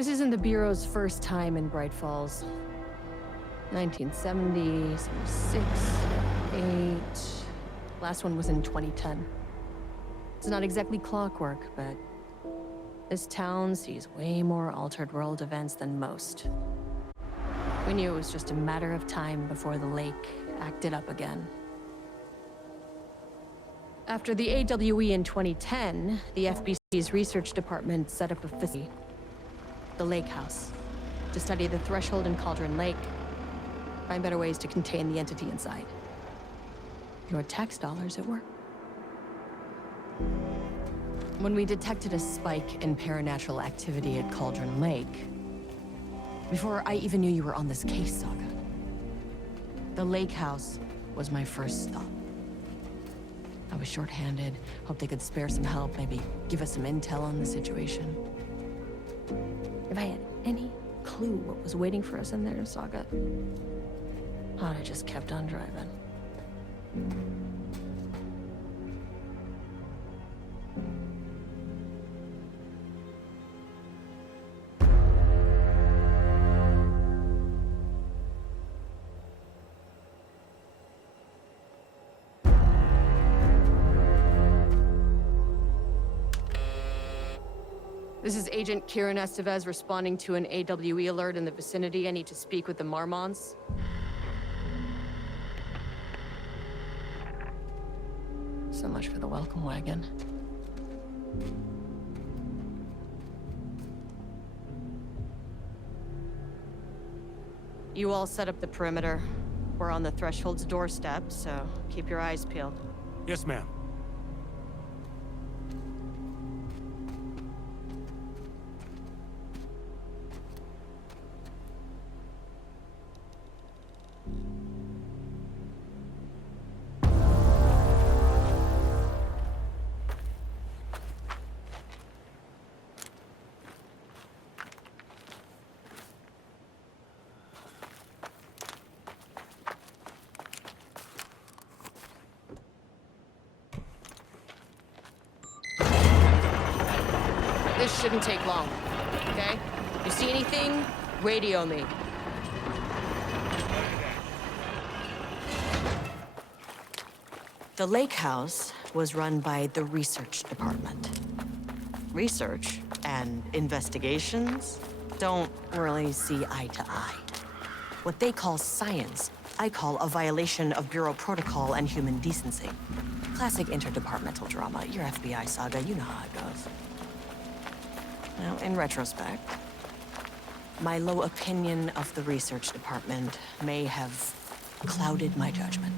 This isn't the Bureau's first time in Bright Falls. 1970, 76, 8... Last one was in 2010. It's not exactly clockwork, but this town sees way more altered world events than most. We knew it was just a matter of time before the lake acted up again. After the AWE in 2010, the FBC's research department set up a facility, the Lake House, to study the Threshold and Cauldron Lake, find better ways to contain the entity inside. Your tax dollars at work. When we detected a spike in paranatural activity at Cauldron Lake, before I even knew you were on this case, Saga, the Lake House was my first stop. I was short-handed, hoped they could spare some help, maybe give us some intel on the situation. If I had any clue what was waiting for us in there, Saga, I'd have just kept on driving. This is Agent Kieran Estevez responding to an AWE alert in the vicinity. I need to speak with the Marmons. So much for the welcome wagon. You all set up the perimeter. We're on the Threshold's doorstep, so keep your eyes peeled. Yes, ma'am. This shouldn't take long, okay? You see anything, radio me. The Lake House was run by the research department. Research and investigations don't really see eye to eye. What they call science, I call a violation of Bureau protocol and human decency. Classic interdepartmental drama. Your FBI saga, you know how it goes. Now, in retrospect, my low opinion of the research department may have clouded my judgment.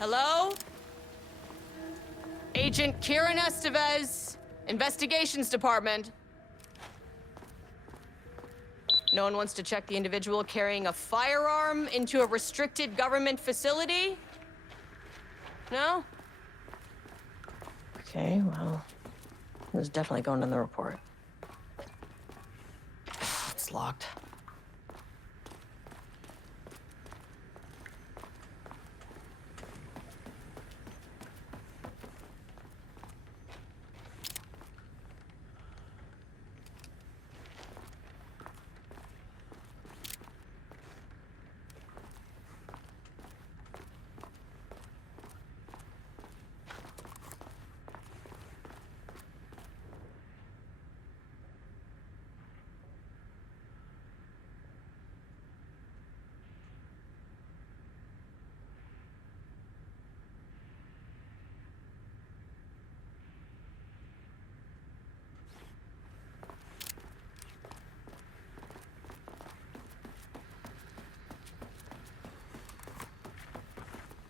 Hello? Agent Kieran Estevez, Investigations Department. No one wants to check the individual carrying a firearm into a restricted government facility? No? Okay, well, it was definitely going in the report. It's locked.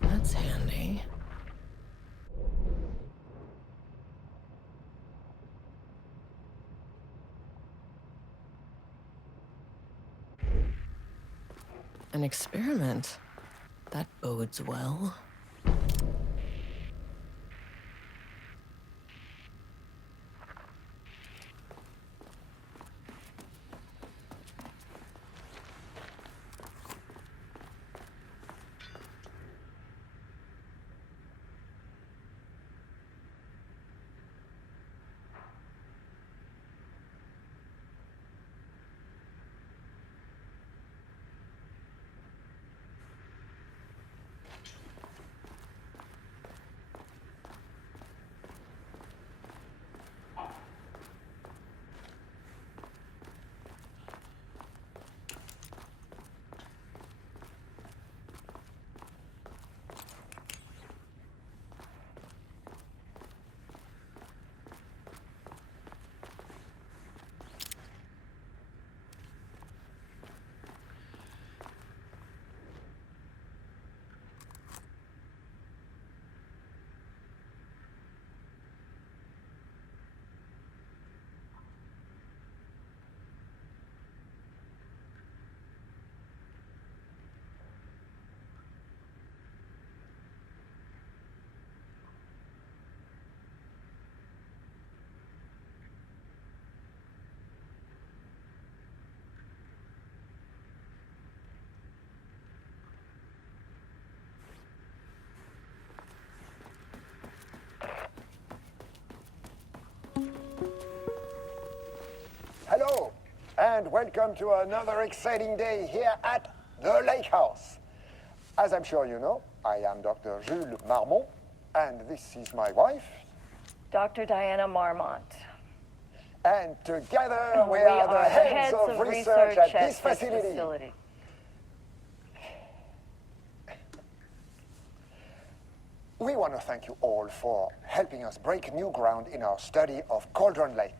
That's handy. An experiment. That bodes well. and welcome to another exciting day here at the Lake House. As I'm sure you know, I am Dr. Jules Marmont, and this is my wife. Dr. Diana Marmont. And together we are the heads of research at this facility. We want to thank you all for helping us break new ground in our study of Cauldron Lake.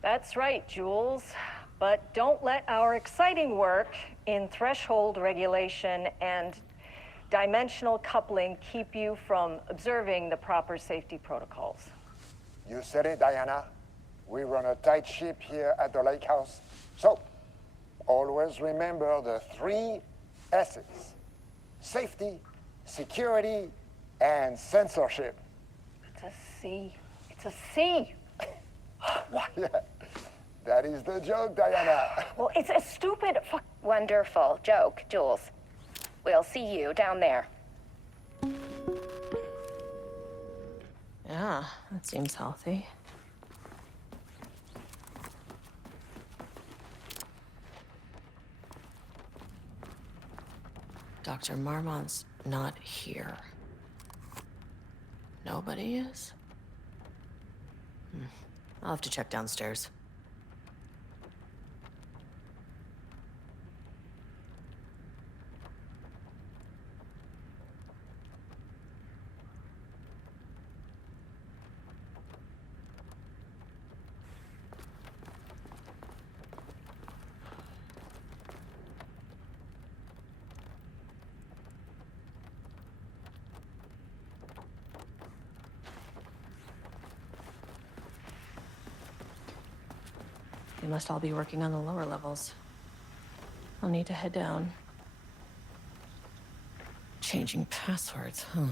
That's right, Jules. But don't let our exciting work in threshold regulation and dimensional coupling keep you from observing the proper safety protocols. You said it, Diana. We run a tight ship here at the Lake House. So, always remember the 3 S's. Safety, security, and censorship. It's a C. It's a C. What? Yeah, that is the joke, Diana. Well, it's a stupid Wonderful joke, Jules. We'll see you down there. Yeah, that seems healthy. Dr. Marmont's not here. Nobody is? I'll have to check downstairs. They must all be working on the lower levels. I'll need to head down. Changing passwords, huh?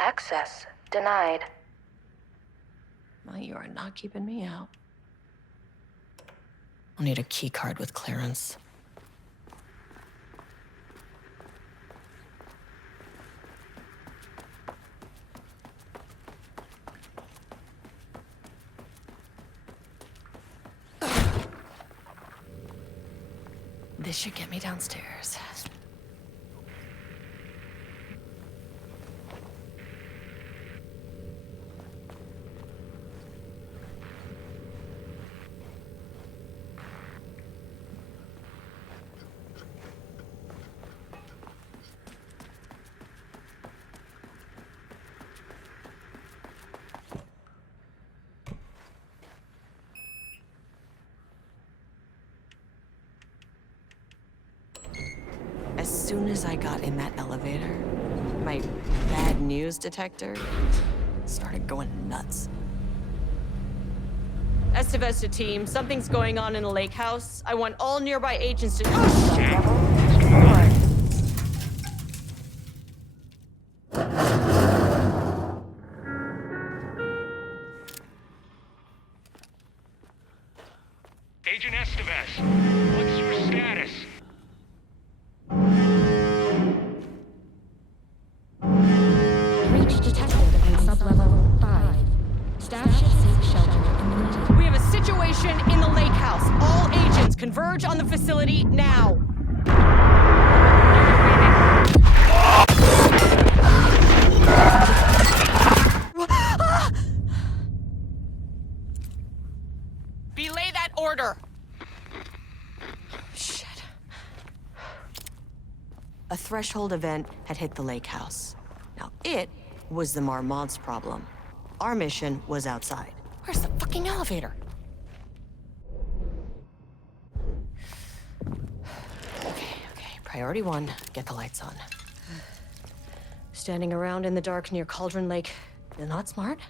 Access denied. Well, you are not keeping me out. I'll need a key card with clearance. This should get me downstairs. soon as I got in that elevator, my bad news detector started going nuts. Estevez to team, something's going on in the lake house. I want all nearby agents to... Oh, shit! Agent Estevez, what's your status? Breach detected on sublevel 5. Staff should seek shelter immediately. We have a situation in the lake house. All agents converge on the facility now. Belay that order. Shit. A threshold event had hit the lake house. Now, it was the Marmont's problem. Our mission was outside. Where's the fucking elevator? Okay. Priority 1, get the lights on. Standing around in the dark near Cauldron Lake, not smart?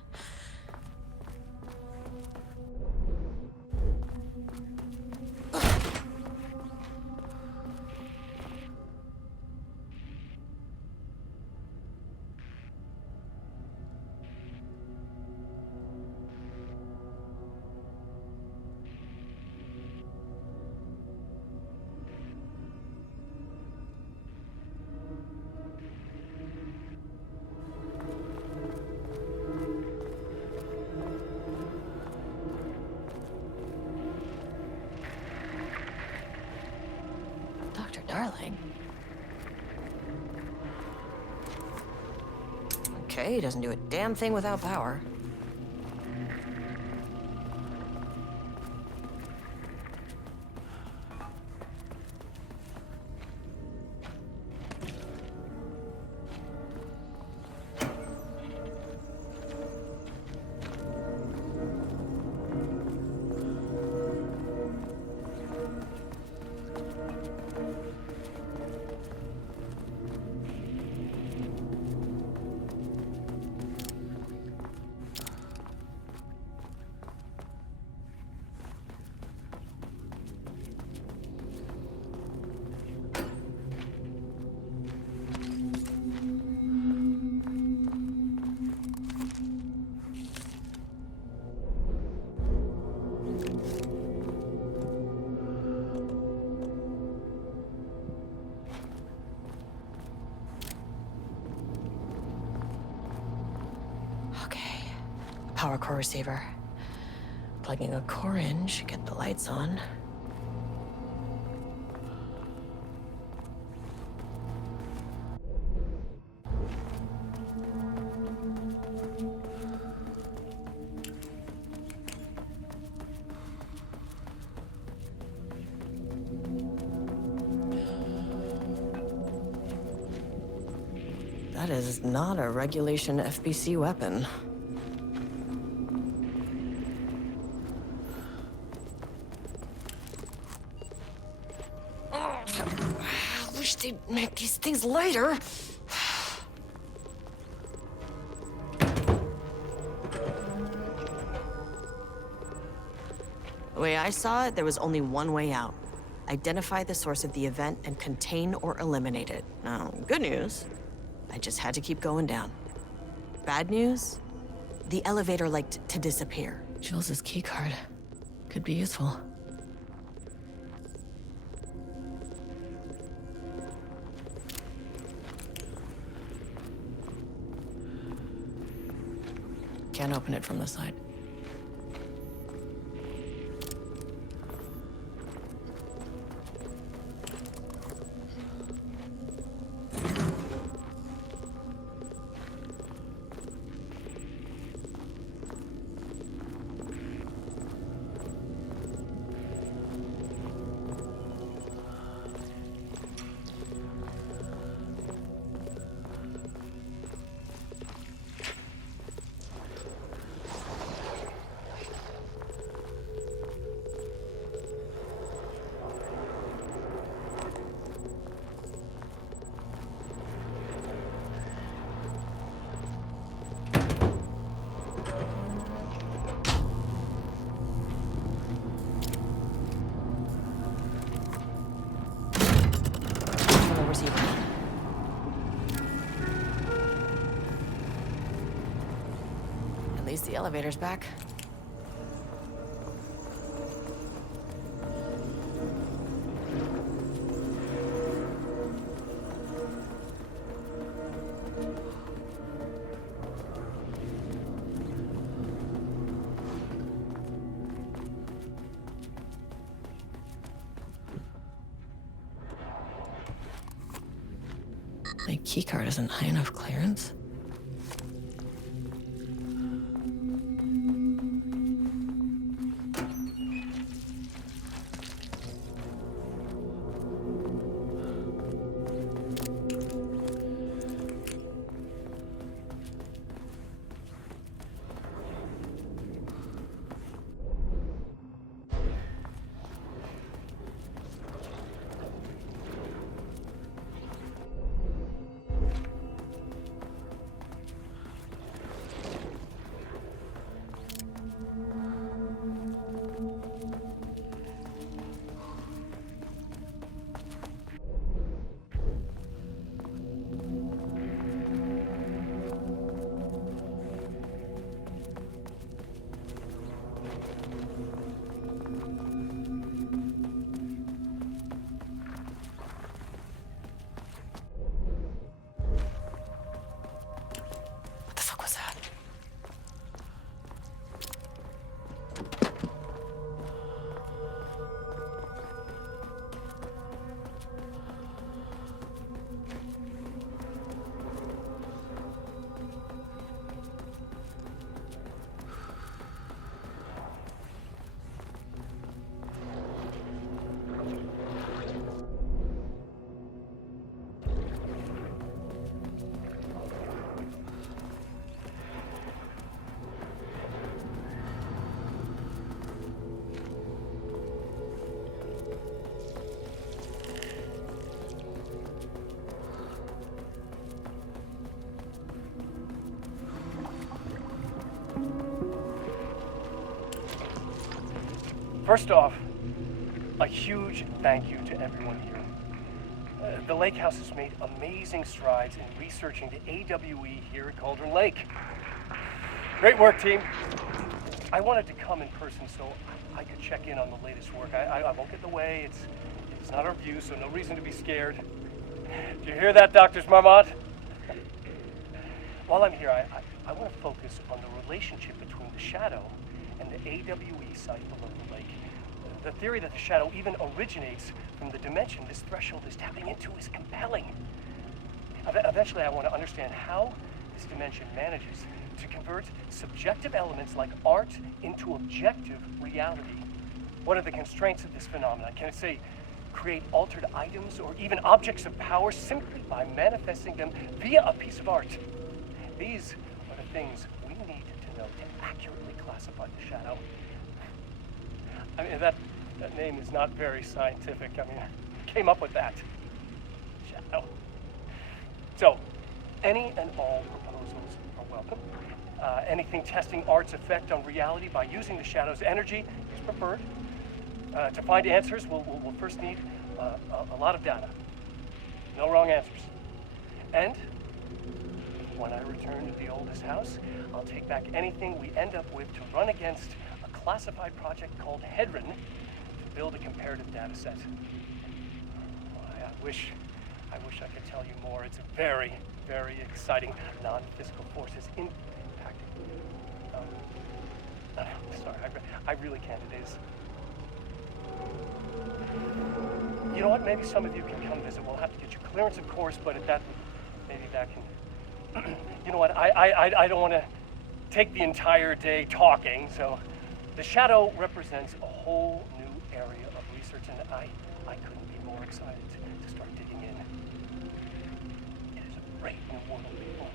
Dr. Darling. Okay, he doesn't do a damn thing without power. Okay, power core receiver. Plugging a core in should get the lights on. That is not a regulation FBC weapon. I wish they'd make these things lighter. The way I saw it, there was only one way out. Identify the source of the event and contain or eliminate it. Now, good news, I just had to keep going down. Bad news? The elevator liked to disappear. Jules' keycard could be useful. Can't open it from the side. receiver. At least the elevator's back. My keycard isn't high enough clearance. What the fuck was that? First off, a huge thank you to everyone here. The Lake House has made amazing strides in researching the AWE here at Cauldron Lake. Great work, team. I wanted to come in person so I could check in on the latest work. I won't get in the way. It's not our view, so no reason to be scared. Do you hear that, Dr. Marmont? While I'm here, I want to focus on the relationship between the Shadow and the AWE site below the lake. The theory that the Shadow even originates from the dimension this threshold is tapping into is compelling. Eventually, I want to understand how this dimension manages to convert subjective elements like art into objective reality. What are the constraints of this phenomenon? Can it, say, create altered items or even objects of power simply by manifesting them via a piece of art? These are the things we need to know to accurately classify the Shadow. I mean, that name is not very scientific. I mean, I came up with that. Shadow. So, any and all proposals are welcome. Anything testing art's effect on reality by using the Shadow's energy is preferred. To find answers, we'll first need a lot of data. No wrong answers. And when I return to the oldest house, I'll take back anything we end up with to run against a classified project called Hedron to build a comparative data set. I wish I could tell you more. It's very, very exciting. Non-physical forces impacting. Sorry, I really can't. It is. You know what? Maybe some of you can come visit. We'll have to get you clearance, of course, but at that, maybe that can. You know what? I don't want to take the entire day talking. So, the Shadow represents a whole new area of research, and I couldn't be more excited to start digging in. It is a great new world, people.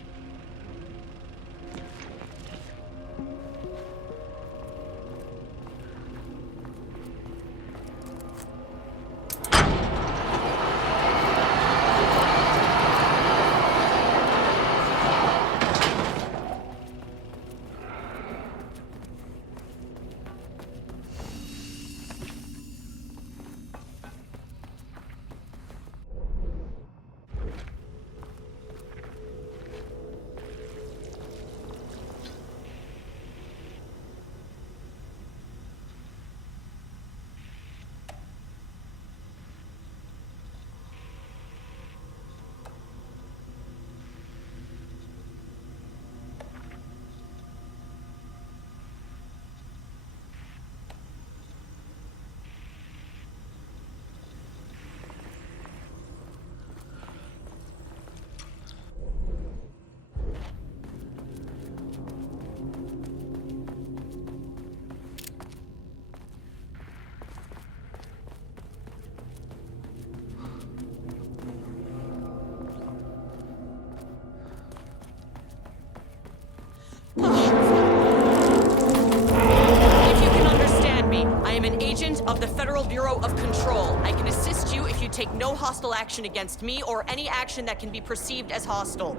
take no hostile action against me or any action that can be perceived as hostile.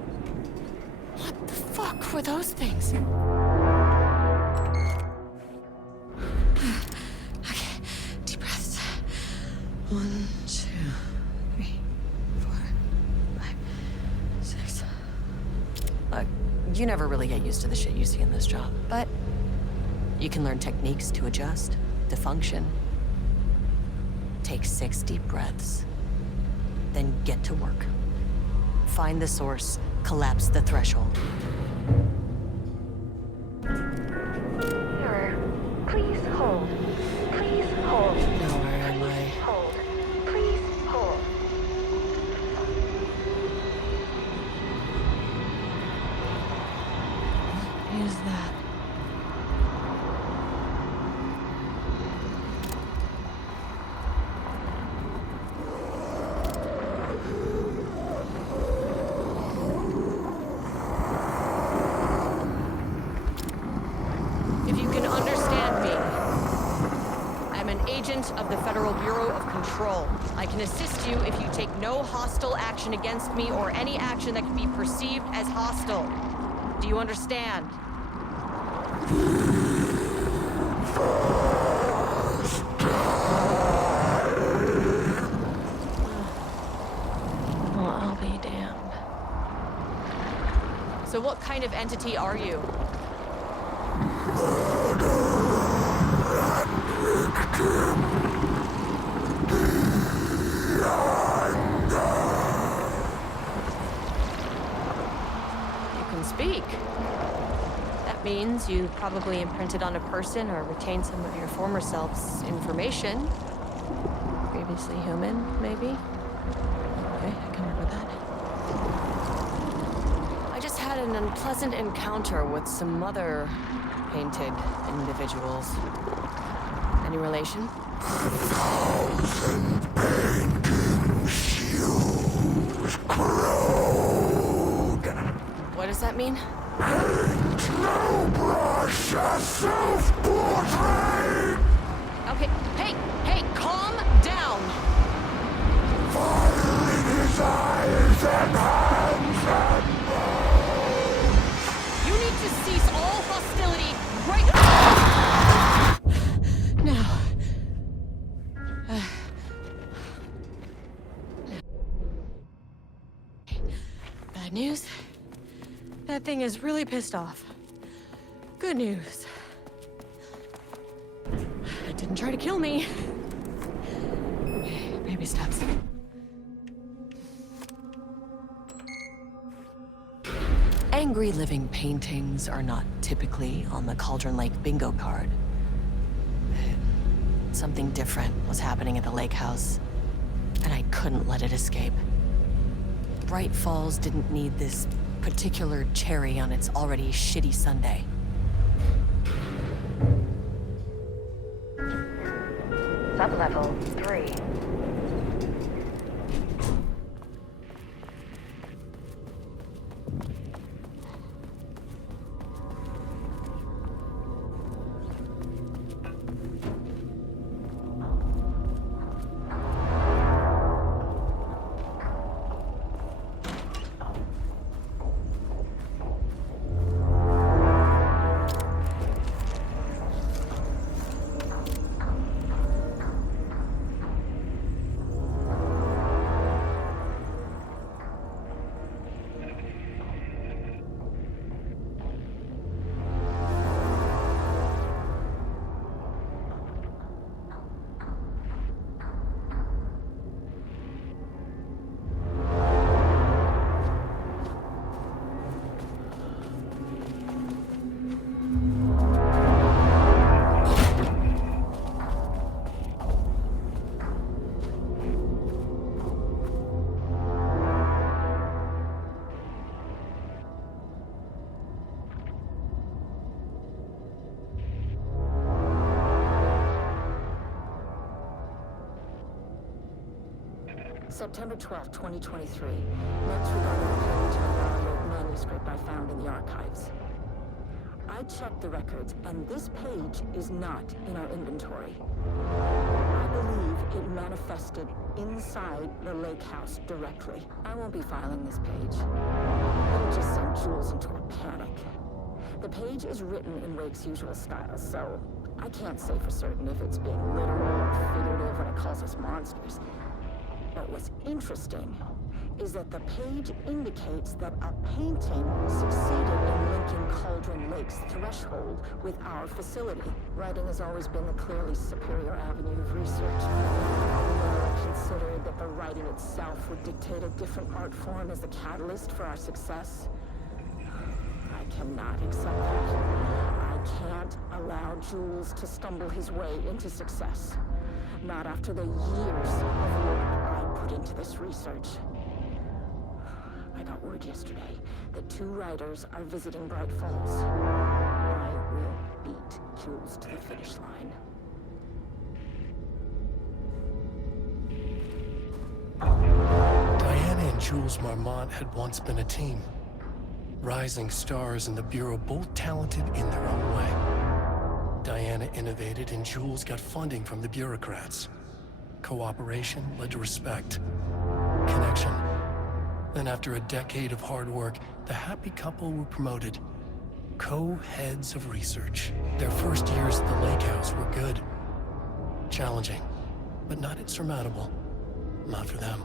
What the fuck were those things? Okay, deep breaths. 1, 2, 3, 4, 5, 6. Look, you never really get used to the shit you see in this job, but you can learn techniques to adjust, to function. Take 6 deep breaths, then get to work. Find the source, collapse the threshold. Mirror, please hold. Please hold. Now where am I? Hold. Please hold. What is that? If you can understand me, I'm an agent of the Federal Bureau of Control. I can assist you if you take no hostile action against me or any action that can be perceived as hostile. Do you understand? Well, I'll be damned. So what kind of entity are you? You can speak. That means you probably imprinted on a person or retained some of your former self's information. Previously human, maybe? Okay, I can work with that. I just had an unpleasant encounter with some other painted individuals. Any relation? What does that mean? Okay, hey, calm down! You need to cease all hostility right now. Bad news. That thing is really pissed off. Good news. It didn't try to kill me. Baby steps. Angry living paintings are not typically on the Cauldron Lake bingo card. Something different was happening at the lake house, and I couldn't let it escape. Bright Falls didn't need this particular cherry on its already shitty sundae. Sublevel 3. September 12, 2023. Notes regarding the page of a borrowed manuscript I found in the archives. I checked the records, and this page is not in our inventory. I believe it manifested inside the lake house directly. I won't be filing this page. It'll just send Jules into a panic. The page is written in Wake's usual style, so I can't say for certain if it's being literal or figurative when it calls us monsters. But what's interesting is that the page indicates that a painting succeeded in linking Cauldron Lake's threshold with our facility. Writing has always been the clearly superior avenue of research. I considered that the writing itself would dictate a different art form as the catalyst for our success. I cannot accept that. I can't allow Jules to stumble his way into success. Not after the years of work I put into this research. I got word yesterday that 2 writers are visiting Bright Falls. I will beat Jules to the finish line. Diana and Jules Marmont had once been a team. Rising stars in the Bureau, both talented in their own way. Diana innovated and Jules got funding from the bureaucrats. Cooperation led to respect. Connection. Then after a decade of hard work, the happy couple were promoted. Co-heads of research. Their first years at the lake house were good. Challenging, but not insurmountable. Not for them.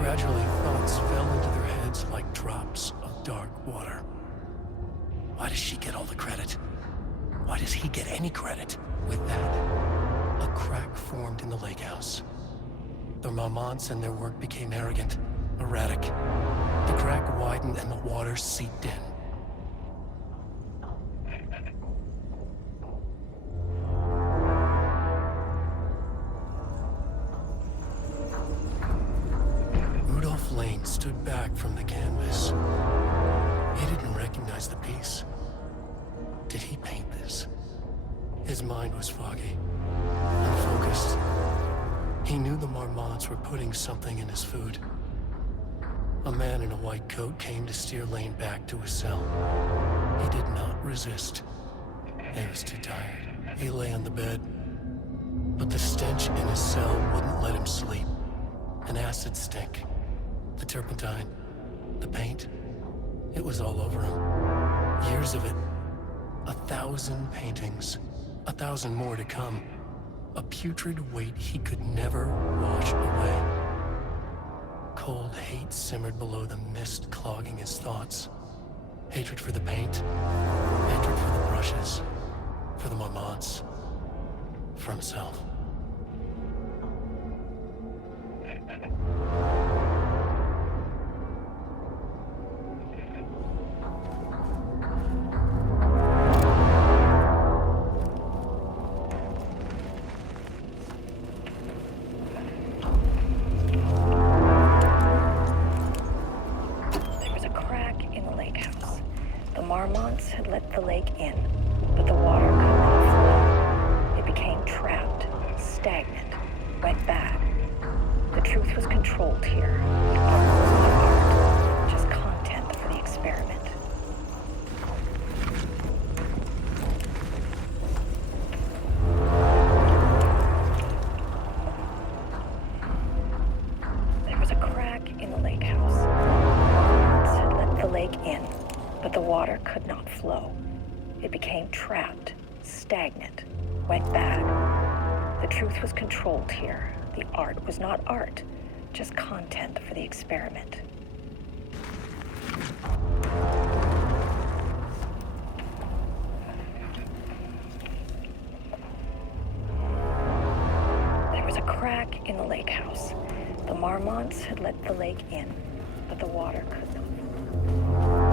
Gradually, thoughts fell into their heads like drops of dark water. Why does she get all the credit? Why does he get any credit? With that, a crack formed in the lake house. The Marmonts and their work became arrogant, erratic. The crack widened and the water seeped in. Rudolph Lane stood back from the canvas. He didn't recognize the piece. Did he paint this? His mind was foggy, unfocused. He knew the Marmonts were putting something in his food. A man in a white coat came to steer Lane back to his cell. He did not resist. He was too tired. He lay on the bed, but the stench in his cell wouldn't let him sleep. An acid stink. The turpentine, the paint, it was all over him. Years of it. 1,000 paintings. 1,000 more to come. A putrid weight he could never wash away. Cold hate simmered below the mist clogging his thoughts. Hatred for the paint. Hatred for the brushes. For the Marmonts. For himself. Marmonts had let the lake in, but the water could not flow. It became trapped, stagnant, went bad. The truth was controlled here. The art was not art, just content for the experiment. There was a crack in the lake house. Marmonts had let the lake in, but the water could not flow. It became trapped, stagnant, went bad. The truth was controlled here. The art was not art, just content for the experiment. There was a crack in the lake house. The Marmonts had let the lake in, but the water could not flow.